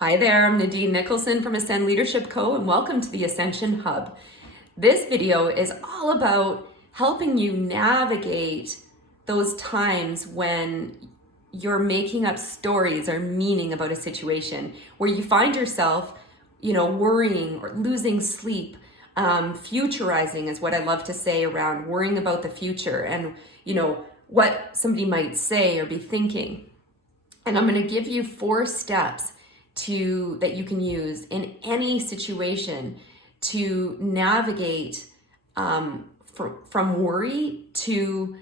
Hi there, I'm Nadine Nicholson from Ascend Leadership Co. and welcome to the Ascension Hub. This video is all about helping you navigate those times when you're making up stories or meaning about a situation where you find yourself, worrying or losing sleep. Futurizing is what I love to say around worrying about the future and, what somebody might say or be thinking. And I'm going to give you 4 steps that you can use in any situation to navigate from worry to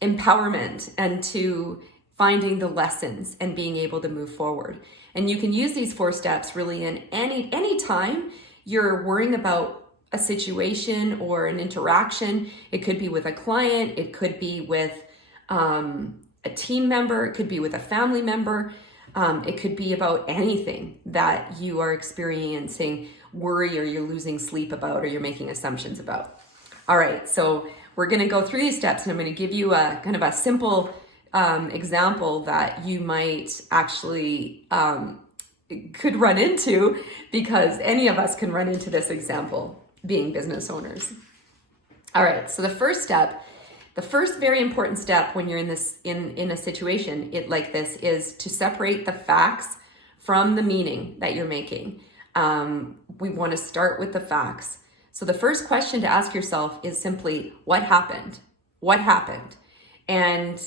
empowerment and to finding the lessons and being able to move forward. And you can use these 4 steps really in any time you're worrying about a situation or an interaction. It could be with a client, it could be with a team member, it could be with a family member. It could be about anything that you are experiencing worry or you're losing sleep about or you're making assumptions about. All right, so we're going to go through these steps and I'm going to give you a kind of a simple example that you might actually could run into, because any of us can run into this example being business owners. All right, so the first very important step when you're in a situation like this is to separate the facts from the meaning that you're making. We want to start with the facts. So the first question to ask yourself is simply, what happened? What happened? And,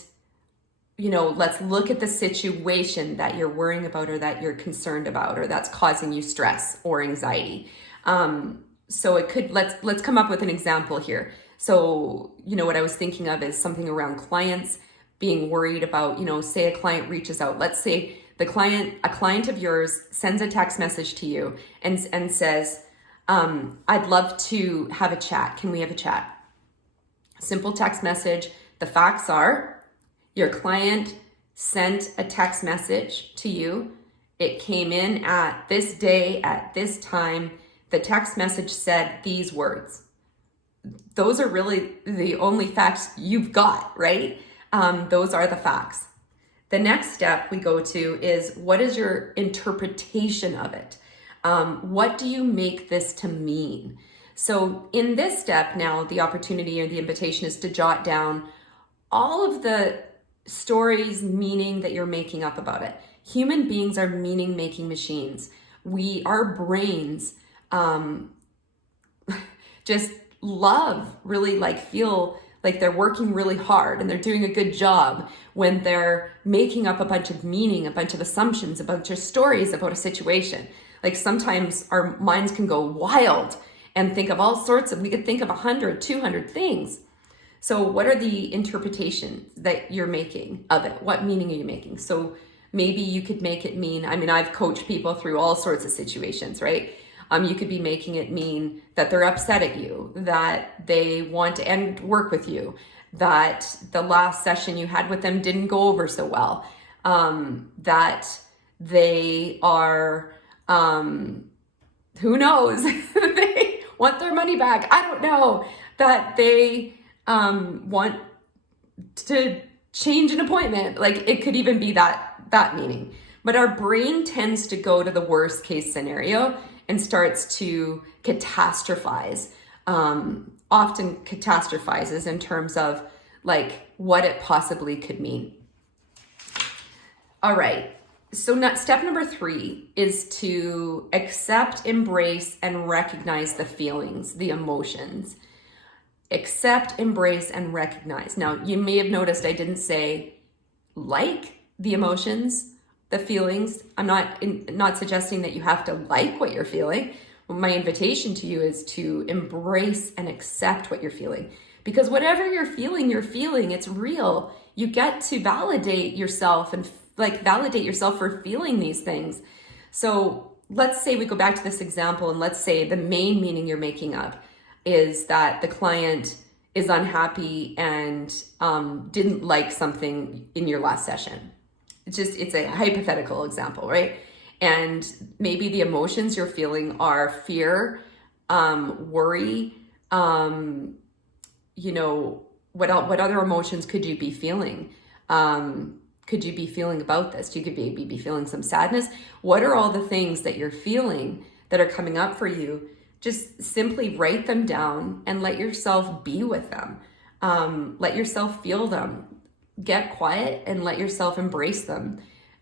let's look at the situation that you're worrying about or that you're concerned about or that's causing you stress or anxiety. So let's come up with an example here. So, what I was thinking of is something around clients being worried about, say a client reaches out. Let's say a client of yours sends a text message to you and says, I'd love to have a chat. Can we have a chat? Simple text message. The facts are your client sent a text message to you. It came in at this day, at this time. The text message said these words. Those are really the only facts you've got, right? Those are the facts. The next step we go to is, what is your interpretation of it? What do you make this to mean? So in this step now, the opportunity or the invitation is to jot down all of the stories, meaning that you're making up about it. Human beings are meaning-making machines. Our brains just feel like they're working really hard and they're doing a good job when they're making up a bunch of meaning, a bunch of assumptions, a bunch of stories about a situation. Like sometimes our minds can go wild and think of all sorts of, we could think of 100, 200 things. So what are the interpretations that you're making of it? What meaning are you making? So maybe you could make it mean, I've coached people through all sorts of situations, right? You could be making it mean that they're upset at you, that they want to end work with you, that the last session you had with them didn't go over so well, that they are, who knows, they want their money back. I don't know, that they want to change an appointment. Like it could even be that meaning. But our brain tends to go to the worst case scenario and starts to catastrophize, often catastrophizes in terms of like what it possibly could mean. All right, so step number 3 is to accept, embrace, and recognize the feelings, the emotions. Accept, embrace, and recognize. Now, you may have noticed I didn't say like the emotions, the feelings. I'm not suggesting that you have to like what you're feeling. My invitation to you is to embrace and accept what you're feeling. Because whatever you're feeling, it's real. You get to validate yourself and validate yourself for feeling these things. So let's say we go back to this example and let's say the main meaning you're making up is that the client is unhappy and didn't like something in your last session. It's a hypothetical example, right? And maybe the emotions you're feeling are fear, worry, what other emotions could you be feeling? could you be feeling about this? You could be feeling some sadness. What are all the things that you're feeling that are coming up for you? Just simply write them down and let yourself be with them. Let yourself feel them. Get quiet and let yourself embrace them.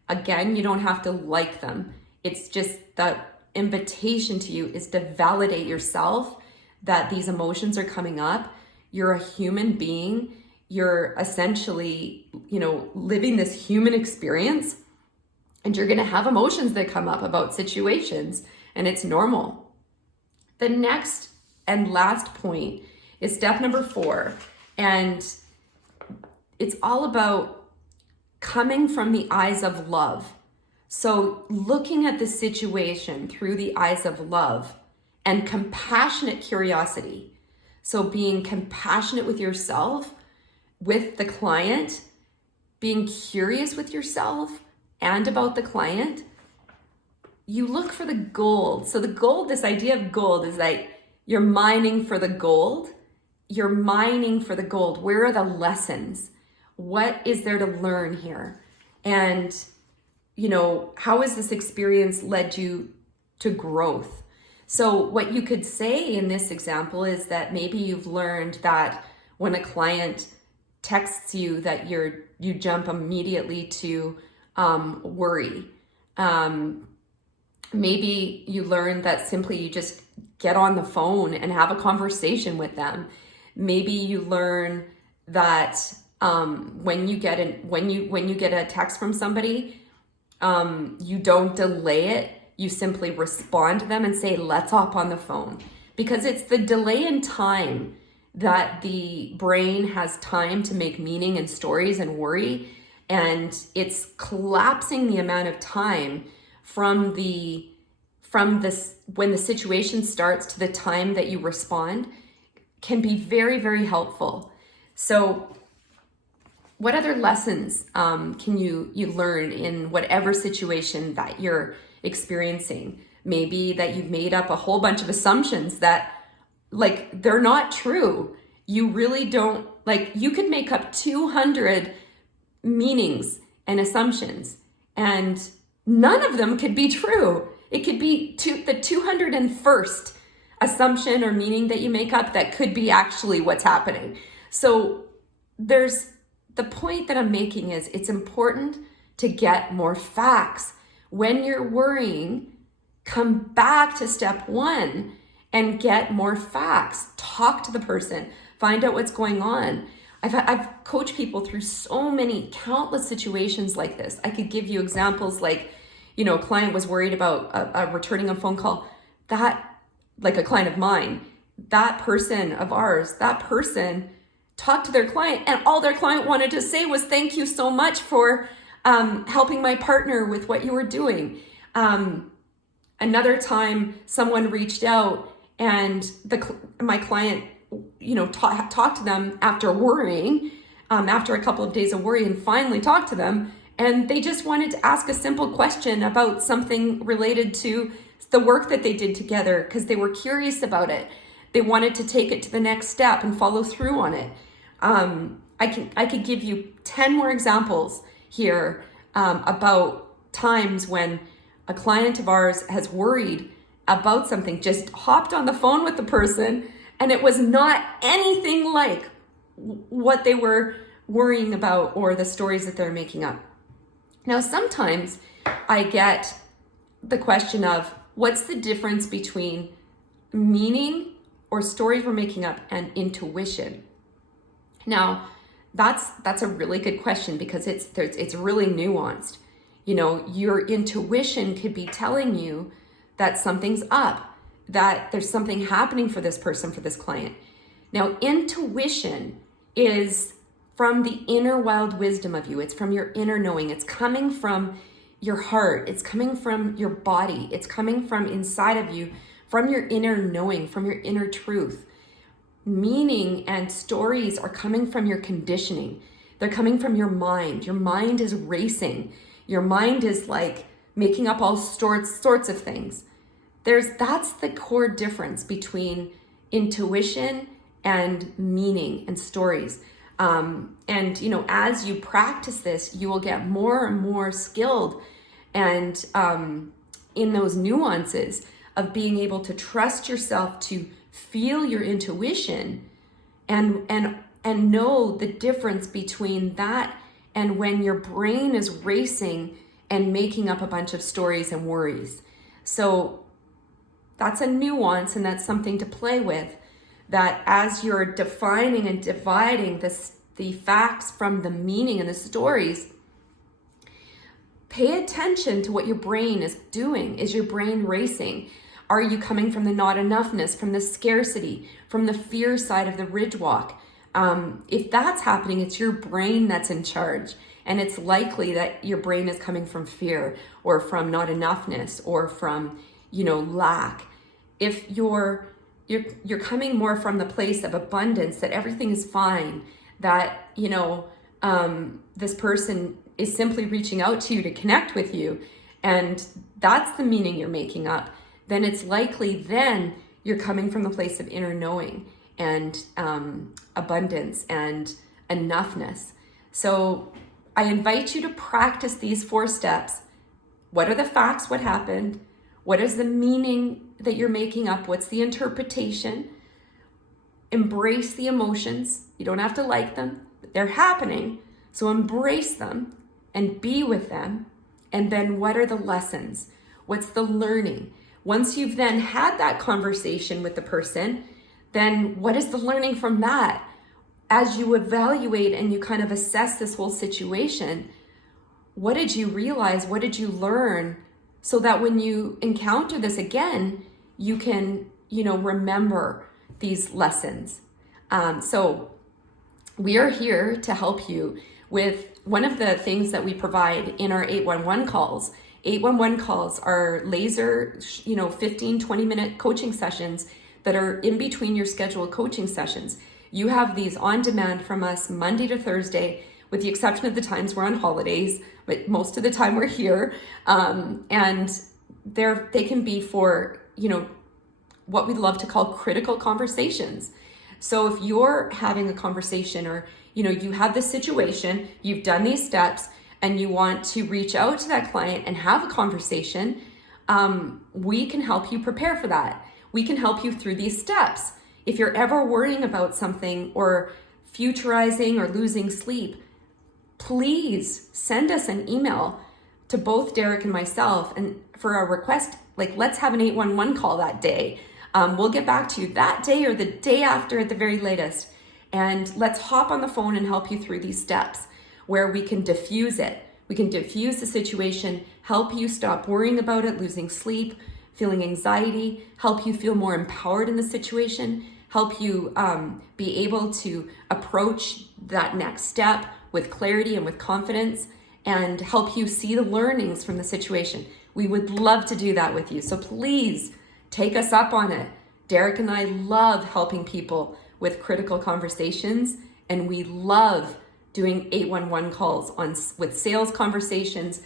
Again, you don't have to like them. It's just that invitation to you is to validate yourself that these emotions are coming up. You're a human being. You're essentially, living this human experience, and you're going to have emotions that come up about situations, and it's normal. The next and last point is step number 4, and it's all about coming from the eyes of love. So looking at the situation through the eyes of love and compassionate curiosity. So being compassionate with yourself, with the client, being curious with yourself and about the client. You look for the gold. So the gold, this idea of gold is like you're mining for the gold. You're mining for the gold. Where are the lessons? What is there to learn here? And, how has this experience led you to growth? So what you could say in this example is that maybe you've learned that when a client texts you that you jump immediately to worry. Maybe you learn that simply you just get on the phone and have a conversation with them. Maybe you learn that when you get a text from somebody, you don't delay it. You simply respond to them and say, let's hop on the phone. Because it's the delay in time that the brain has time to make meaning and stories and worry. And it's collapsing the amount of time from this, when the situation starts to the time that you respond, can be very, very helpful. So what other lessons can you learn in whatever situation that you're experiencing? Maybe that you've made up a whole bunch of assumptions that they're not true. You really don't, you could make up 200 meanings and assumptions and none of them could be true. It could be the 201st assumption or meaning that you make up that could be actually what's happening. So the point that I'm making is it's important to get more facts. When you're worrying, come back to step 1 and get more facts. Talk to the person, find out what's going on. I've coached people through so many countless situations like this. I could give you examples like, a client was worried about returning a phone call. That, like a client of mine, that person of ours, that person talked to their client and all their client wanted to say was, thank you so much for helping my partner with what you were doing. Another time someone reached out and my client, talked to them after worrying, after a couple of days of worry, and finally talked to them. And they just wanted to ask a simple question about something related to the work that they did together because they were curious about it. They wanted to take it to the next step and follow through on it. I could give you 10 more examples here about times when a client of ours has worried about something, just hopped on the phone with the person, and it was not anything like what they were worrying about or the stories that they're making up. Now, sometimes I get the question of what's the difference between meaning or stories we're making up and intuition? Now, that's a really good question because it's really nuanced. Your intuition could be telling you that something's up, that there's something happening for this person, for this client. Now, intuition is from the inner wild wisdom of you. It's from your inner knowing. It's coming from your heart. It's coming from your body. It's coming from inside of you, from your inner knowing, from your inner truth. Meaning and stories are coming from your conditioning. They're coming from your mind. Your mind is racing. Your mind is making up all sorts of things. That's the core difference between intuition and meaning and stories. And, as you practice this, you will get more and more skilled and in those nuances of being able to trust yourself to feel your intuition and know the difference between that and when your brain is racing and making up a bunch of stories and worries. So that's a nuance, and that's something to play with, that as you're defining and dividing the facts from the meaning and the stories, pay attention to what your brain is doing. Is your brain racing? Are you coming from the not enoughness, from the scarcity, from the fear side of the ridge walk? If that's happening, it's your brain that's in charge. And it's likely that your brain is coming from fear or from not enoughness or from, lack. If you're coming more from the place of abundance, that everything is fine, that, this person is simply reaching out to you to connect with you, and that's the meaning you're making up, then it's likely then you're coming from the place of inner knowing and abundance and enoughness. So I invite you to practice these 4 steps. What are the facts? What happened? What is the meaning that you're making up? What's the interpretation? Embrace the emotions. You don't have to like them, but they're happening. So embrace them and be with them. And then what are the lessons? What's the learning? Once you've then had that conversation with the person, then what is the learning from that? As you evaluate and you kind of assess this whole situation, what did you realize? What did you learn? So that when you encounter this again, you can, remember these lessons. So we are here to help you with one of the things that we provide in our 811 calls. 811 calls are laser, 15, 20-minute coaching sessions that are in between your scheduled coaching sessions. You have these on demand from us Monday to Thursday, with the exception of the times we're on holidays, but most of the time we're here. And they can be for, what we love to call critical conversations. So if you're having a conversation or, you have this situation, you've done these steps, and you want to reach out to that client and have a conversation, we can help you prepare for that. We can help you through these steps. If you're ever worrying about something or futurizing or losing sleep, please send us an email to both Derek and myself and for a request, let's have an 811 call that day. We'll get back to you that day or the day after at the very latest. And let's hop on the phone and help you through these steps where we can diffuse it. We can diffuse the situation, help you stop worrying about it, losing sleep, feeling anxiety, help you feel more empowered in the situation, help you be able to approach that next step with clarity and with confidence, and help you see the learnings from the situation. We would love to do that with you. So please take us up on it. Derek and I love helping people with critical conversations, and we love doing 811 calls with sales conversations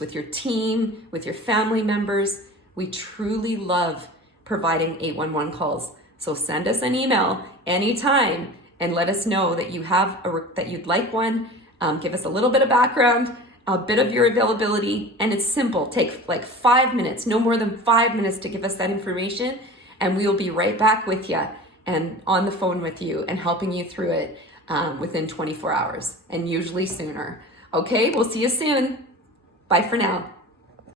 with your team, with your family members. We truly love providing 811 calls. So send us an email anytime and let us know that you have that you'd like one. Give us a little bit of background, a bit of your availability, and it's simple. Take 5 minutes, no more than 5 minutes to give us that information, and we will be right back with you and on the phone with you and helping you through it within 24 hours and usually sooner. Okay, we'll see you soon. Bye for now.